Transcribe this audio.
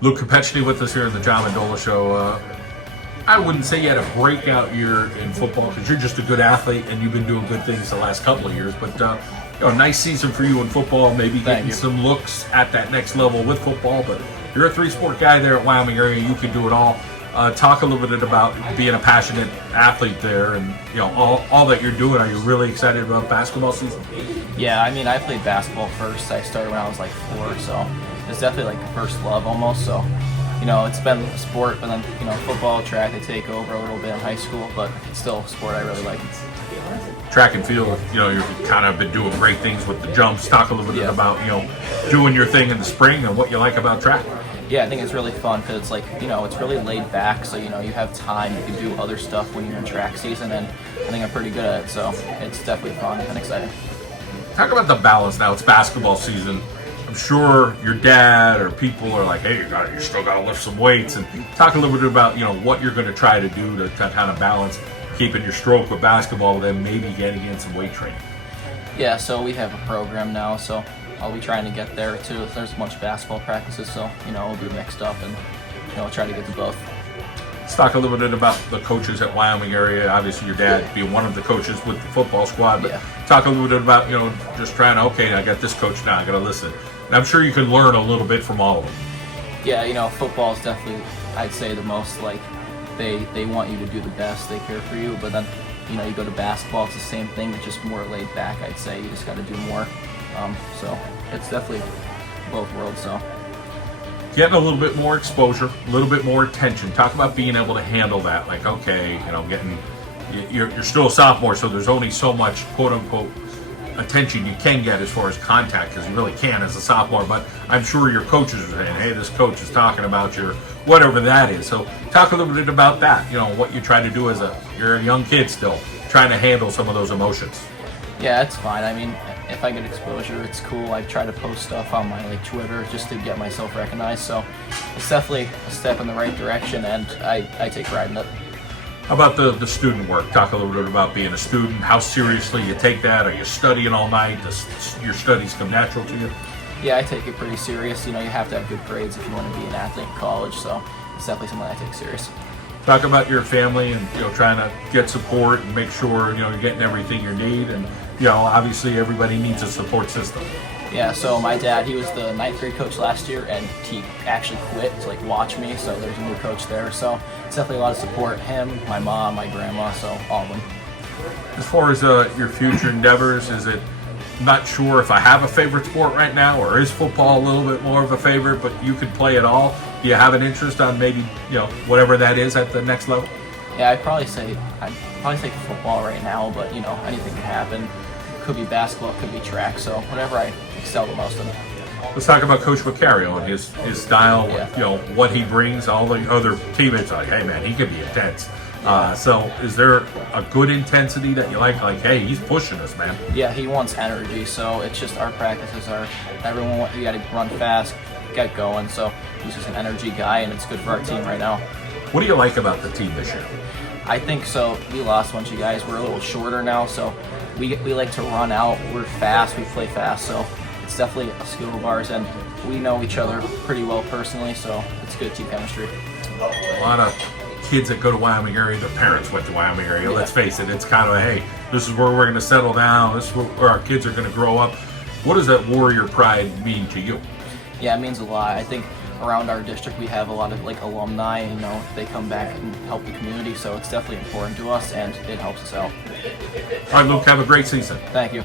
Luke Kopetchny with us here in the Mendola show. I wouldn't say you had a breakout year in football because you're just a good athlete and you've been doing good things the last couple of years. But nice season for you in football, maybe getting some looks at that next level with football. But you're a three-sport guy there at Wyoming area. You can do it all. Talk a little bit about being a passionate athlete there, and all that you're doing. Are you really excited about basketball season? Yeah, I mean, I played basketball first. I started when I was like 4, so it's definitely like the first love almost. So, it's been a sport, but then football, track, they take over a little bit in high school, but it's still a sport I really like. Track and field, you've kind of been doing great things with the jumps. Talk a little bit about doing your thing in the spring and what you like about track. Yeah, I think it's really fun because it's like, it's really laid back, so, you have time, you can do other stuff when you're in track season, and I think I'm pretty good at it, so it's definitely fun and exciting. Talk about the balance now. It's basketball season. I'm sure your dad or people are like, hey, you still got to lift some weights, and talk a little bit about, what you're going to try to do to kind of balance keeping your stroke with basketball, then maybe getting in some weight training. Yeah, so we have a program now, so I'll be trying to get there too. There's a bunch of basketball practices, so it'll be mixed up, and I'll try to get to both. Let's talk a little bit about the coaches at Wyoming area. Obviously, your dad being one of the coaches with the football squad, but talk a little bit about just trying to I got this coach now, I got to listen. And I'm sure you can learn a little bit from all of them. Yeah, football is definitely, I'd say, the most like they want you to do the best. They care for you, but then you go to basketball, it's the same thing, but just more laid back. I'd say you just got to do more. So it's definitely both worlds. So getting a little bit more exposure, a little bit more attention. Talk about being able to handle that. Like, okay, you're still a sophomore, so there's only so much quote unquote attention you can get as far as contact, because you really can as a sophomore. But I'm sure your coaches are saying, hey, this coach is talking about your whatever that is. So talk a little bit about that. What you try to do as you're a young kid still, trying to handle some of those emotions. Yeah, it's fine. I mean, if I get exposure, it's cool. I try to post stuff on my Twitter just to get myself recognized. So it's definitely a step in the right direction, and I take pride in it. How about the student work? Talk a little bit about being a student, how seriously you take that. Are you studying all night? Does your studies come natural to you? Yeah, I take it pretty serious. You have to have good grades if you want to be an athlete in college, so it's definitely something I take serious. Talk about your family and trying to get support and make sure you're getting everything you need, and obviously everybody needs a support system. Yeah, so my dad, he was the 9th grade coach last year, and he actually quit to watch me, so there's a new coach there. So it's definitely a lot of support. Him, my mom, my grandma, so all of them. As far as your future endeavors, is it not sure if I have a favorite sport right now, or is football a little bit more of a favorite, but you could play it all? Do you have an interest on maybe whatever that is at the next level? Yeah, I'd probably say football right now, but anything can happen. Could be basketball, could be track, so whatever I excel the most in. Let's talk about Coach Vicario and his style, what he brings. All the other teammates are like, hey man, he could be intense. So is there a good intensity that you like, hey, he's pushing us, man? Yeah, he wants energy, so it's just our practices are, you got to run fast, get going, so he's just an energy guy, and it's good for our team right now. What do you like about the team this year? I think so. We lost a bunch of guys. We're a little shorter now, so we like to run out. We're fast. We play fast, so it's definitely a skill of ours, and we know each other pretty well personally, so it's good team chemistry. A lot of kids that go to Wyoming area, their parents went to Wyoming area. Let's face it, it's kind of hey, this is where we're going to settle down. This is where our kids are going to grow up. What does that warrior pride mean to you? Yeah, it means a lot. I think around our district we have a lot of alumni, they come back and help the community, so it's definitely important to us, and it helps us out. All right, Luke, have a great season. Thank you.